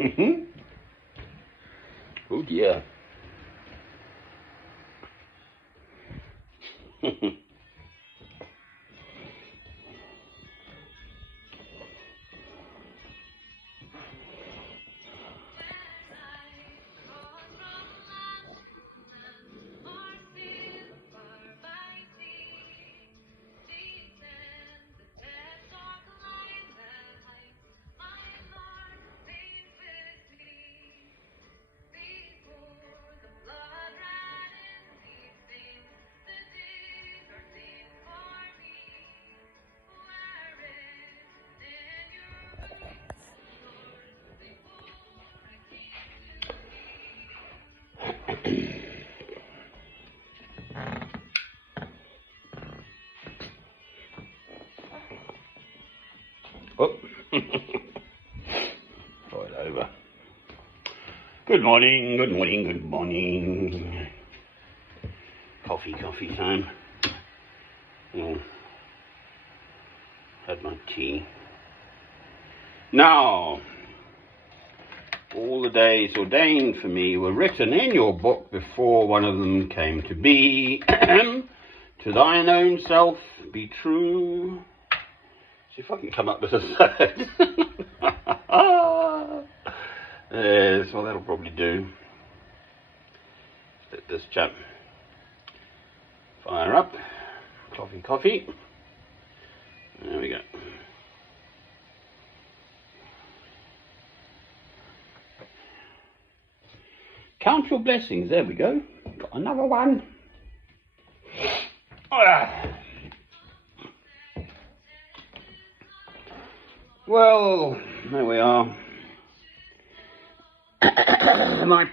Oh dear. Oh. Right over. Good morning, good morning, good morning. Coffee time. Had my tea. Now, all the days ordained for me were written in your book before one of them came to be. To thine own self be true. See if I can come up with a third. Yes, well, that'll probably do. Let this chap fire up. Coffee. There we go. Count your blessings. There we go. Got another one. Well, there we are. My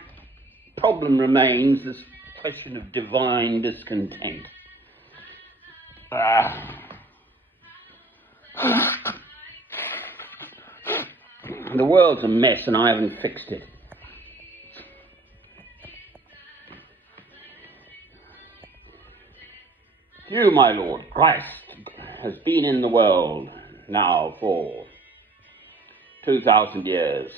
problem remains this question of divine discontent. The world's a mess and I haven't fixed it. You, my Lord, Christ, has been in the world now for 2,000 years.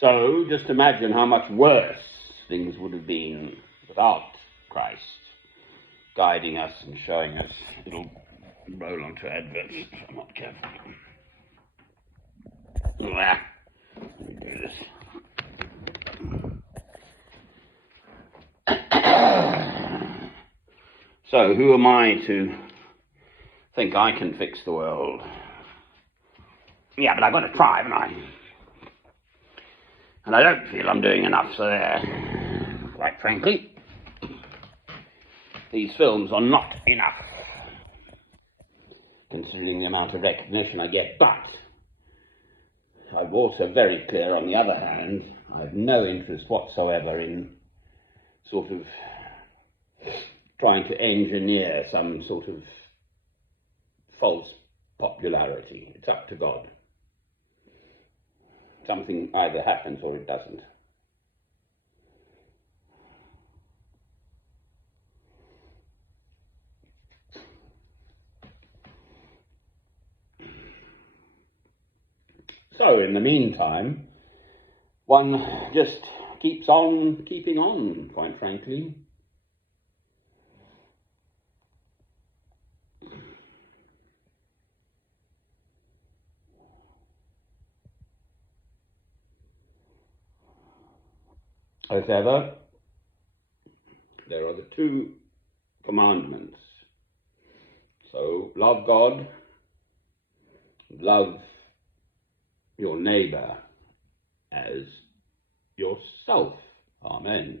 So just imagine how much worse things would have been without Christ guiding us and showing us. It'll roll onto adverts if I'm not careful. Let me do this. So who am I to think I can fix the world? Yeah, but I've got to try, haven't I? And I don't feel I'm doing enough, so there. Quite frankly, these films are not enough, considering the amount of recognition I get. But I'm also very clear, on the other hand, I have no interest whatsoever in sort of trying to engineer some sort of false popularity. It's up to God. Something either happens or it doesn't. So in the meantime, one just keeps on keeping on, quite frankly. As ever, there are the two commandments. So love God, love your neighbour as yourself. Amen.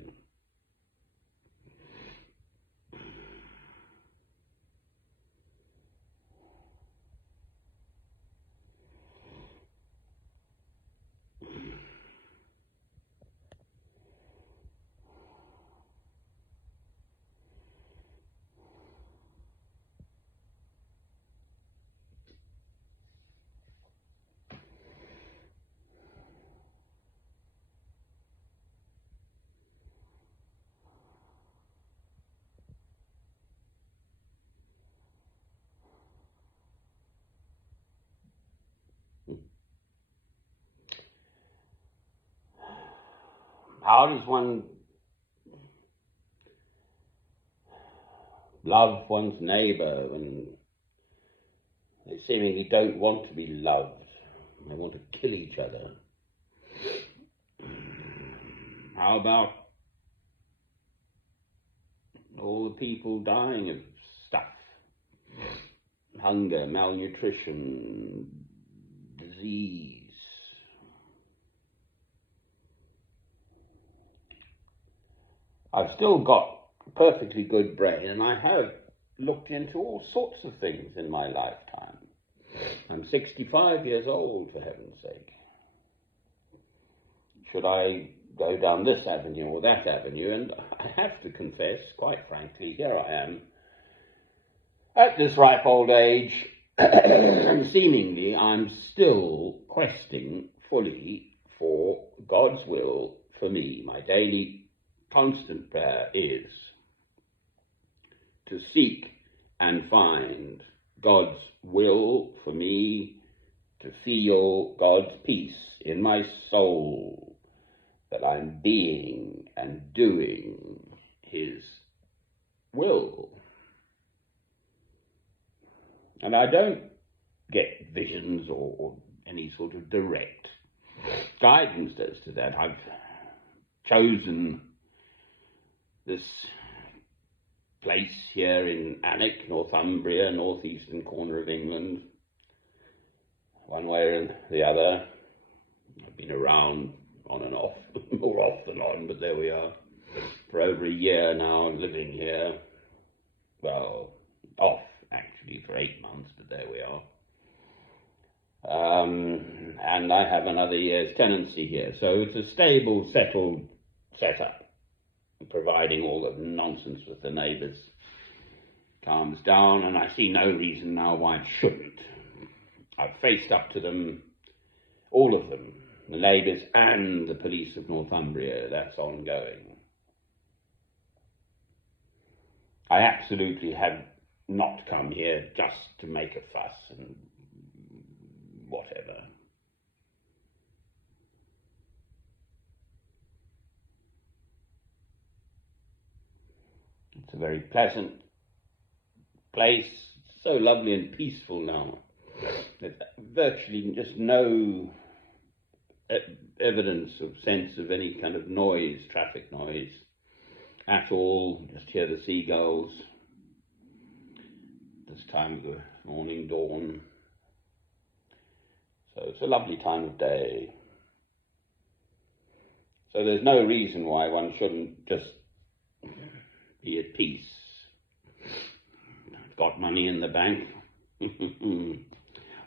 how does one love one's neighbour when they seemingly don't want to be loved? They want to kill each other. How about all the people dying of stuff? Hunger, malnutrition, disease. I've still got a perfectly good brain, and I have looked into all sorts of things in my lifetime. I'm 65 years old, for heaven's sake. Should I go down this avenue or that avenue? And I have to confess, quite frankly, here I am, at this ripe old age, and seemingly I'm still questing fully for God's will for me. My daily constant prayer is to seek and find God's will for me, to feel God's peace in my soul, that I'm being and doing His will. And I don't get visions or any sort of direct guidance as to that. I've chosen this place here in Alnwick, Northumbria, northeastern corner of England, one way or the other. I've been around on and off, more off than on, but there we are, for over a year now, living here. Well, off actually for 8 months, but there we are. And I have another year's tenancy here, so it's a stable, settled setup, providing all the nonsense with the neighbours calms down, and I see no reason now why it shouldn't. I've faced up to them, all of them, the neighbours and the police of Northumbria. That's ongoing. I absolutely have not come here just to make a fuss and whatever. It's a very pleasant place, so lovely and peaceful now. There's virtually just no evidence of sense of any kind of noise, traffic noise at all. Just hear the seagulls this time of the morning dawn. So it's a lovely time of day. So there's no reason why one shouldn't just be at peace. I've got money in the bank.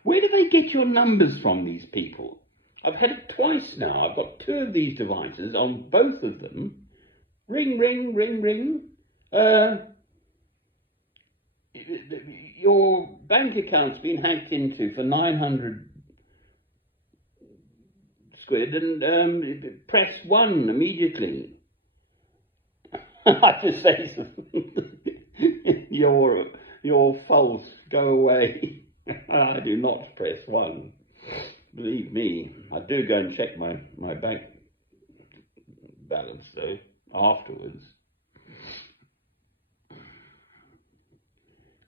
Where do they get your numbers from, these people? I've had it twice now. I've got 2 of these devices on both of them. Ring, ring, ring, ring. Your bank account's been hacked into for 900 quid, and press 1 immediately. I just say to them, you're false, go away. I do not press 1. Believe me, I do go and check my bank balance though, afterwards.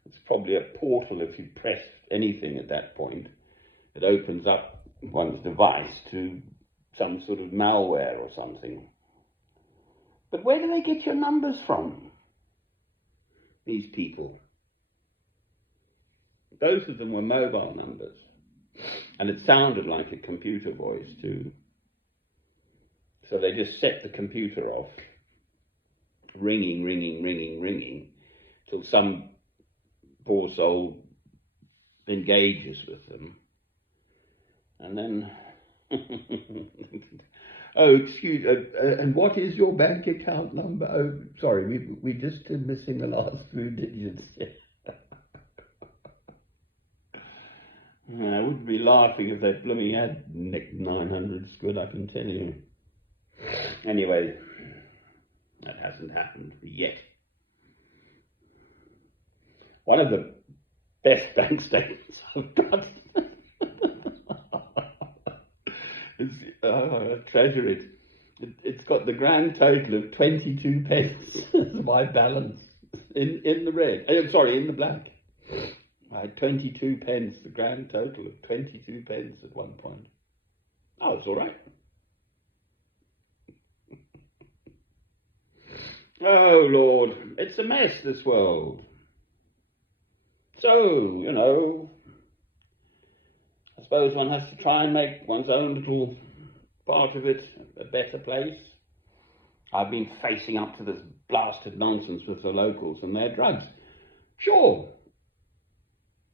It's probably a portal. If you press anything at that point, it opens up one's device to some sort of malware or something. But where do they get your numbers from, these people? Both of them were mobile numbers, and it sounded like a computer voice too. So they just set the computer off, ringing, ringing, ringing, ringing, till some poor soul engages with them. And then, oh, excuse, and what is your bank account number? Oh, sorry, we just missing the last 2 digits. I wouldn't be laughing if they blooming had nicked 900 quid, I can tell you. Anyway, that hasn't happened yet. One of the best bank statements I've got is, I treasure it. It's It's got the grand total of 22 pence as my balance in the red. Sorry, in the black. I had 22 pence, the grand total of 22 pence at one point. Oh, it's all right. Oh, Lord, it's a mess, this world. So, I suppose one has to try and make one's own little part of it a better place. I've been facing up to this blasted nonsense with the locals and their drugs. Sure,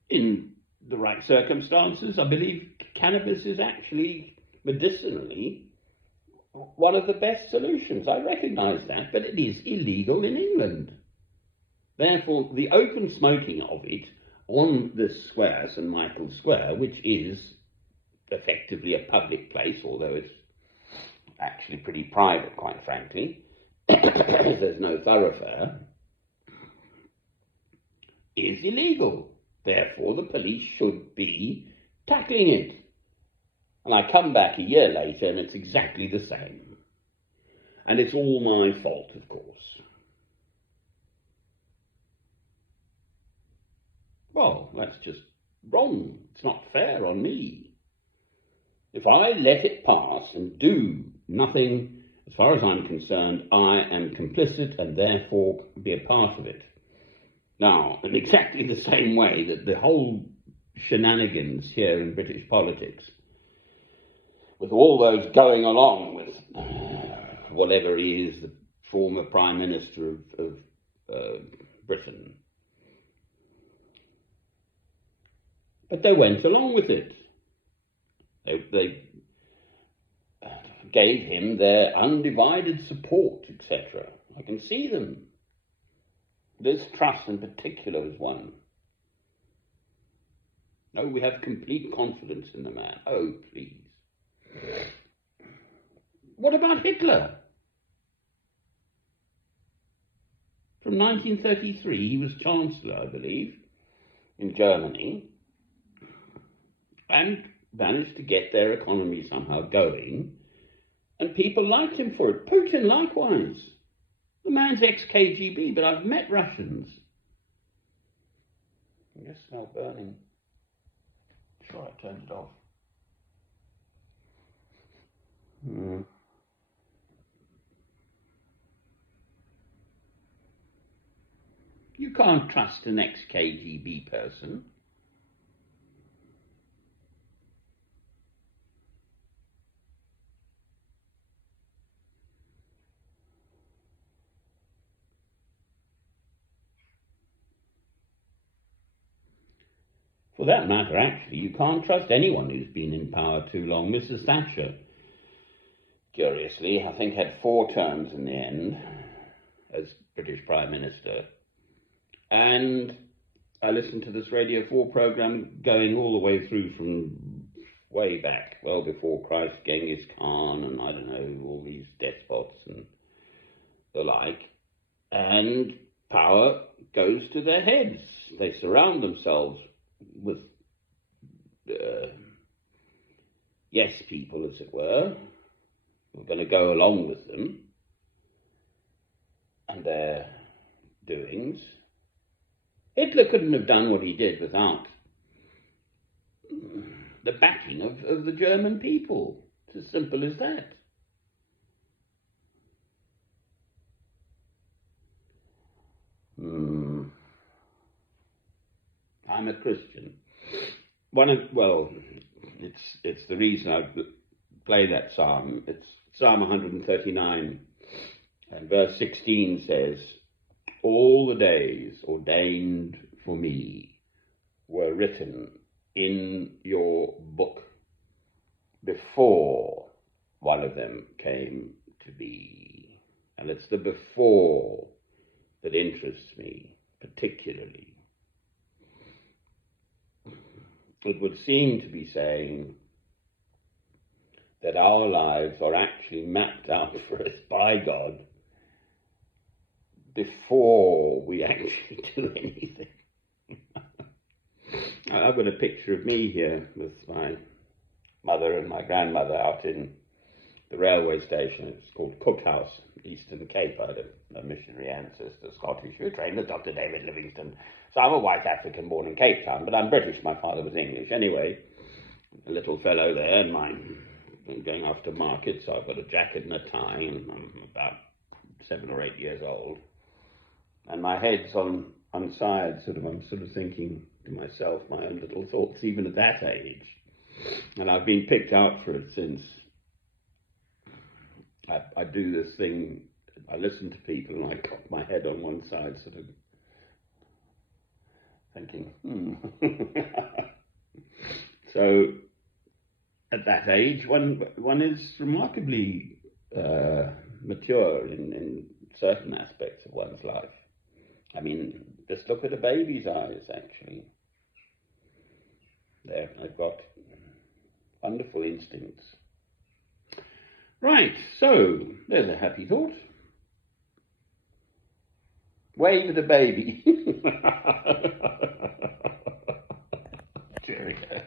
in the right circumstances, I believe cannabis is actually medicinally one of the best solutions. I recognise that, but it is illegal in England. Therefore, the open smoking of it on this square, St Michael's Square, which is effectively a public place, although it's actually pretty private, quite frankly, there's no thoroughfare, is illegal. Therefore, the police should be tackling it. And I come back a year later and it's exactly the same. And it's all my fault, of course. Well, that's just wrong. It's not fair on me. If I let it pass and do nothing, as far as I'm concerned, I am complicit and therefore be a part of it. Now, in exactly the same way that the whole shenanigans here in British politics, with all those going along with whatever he is, the former Prime Minister of Britain, but they went along with it. They gave him their undivided support, etc. I can see them. Liz Truss in particular is one. No, we have complete confidence in the man. Oh, please. What about Hitler? From 1933, he was Chancellor, I believe, in Germany, and managed to get their economy somehow going, and people liked him for it. Putin likewise. The man's ex-KGB, but I've met Russians. I just smell burning. Sure, I turned it off. You can't trust an ex-KGB person. For that matter, actually, you can't trust anyone who's been in power too long. Mrs. Thatcher, curiously, I think had 4 terms in the end as British Prime Minister. And I listened to this Radio 4 programme going all the way through from way back, well before Christ, Genghis Khan, and I don't know, all these despots and the like. And power goes to their heads. They surround themselves with yes people, as it were, who are going to go along with them and their doings. Hitler couldn't have done what he did without the backing of the German people. It's as simple as that. I'm a Christian. It's the reason I play that psalm. It's Psalm 139, and verse 16 says, "All the days ordained for me were written in your book before one of them came to be." And it's the before that interests me particularly. It would seem to be saying that our lives are actually mapped out for us by God before we actually do anything. I've got a picture of me here with my mother and my grandmother out in the railway station. It's called Cookhouse, Eastern Cape. I had a missionary ancestor, Scottish, who trained as Dr. David Livingstone. So I'm a white African born in Cape Town, but I'm British. My father was English. Anyway, a little fellow there, and I'm going after market, so I've got a jacket and a tie, and I'm about 7 or 8 years old. And my head's on side, I'm sort of thinking to myself my own little thoughts, even at that age. And I've been picked out for it since. I do this thing, I listen to people and I cock my head on one side, sort of thinking, So at that age, one is remarkably mature in certain aspects of one's life. I mean, just look at a baby's eyes, actually. They've got wonderful instincts. Right, so there's a happy thought. Wave at a baby. Cheerio.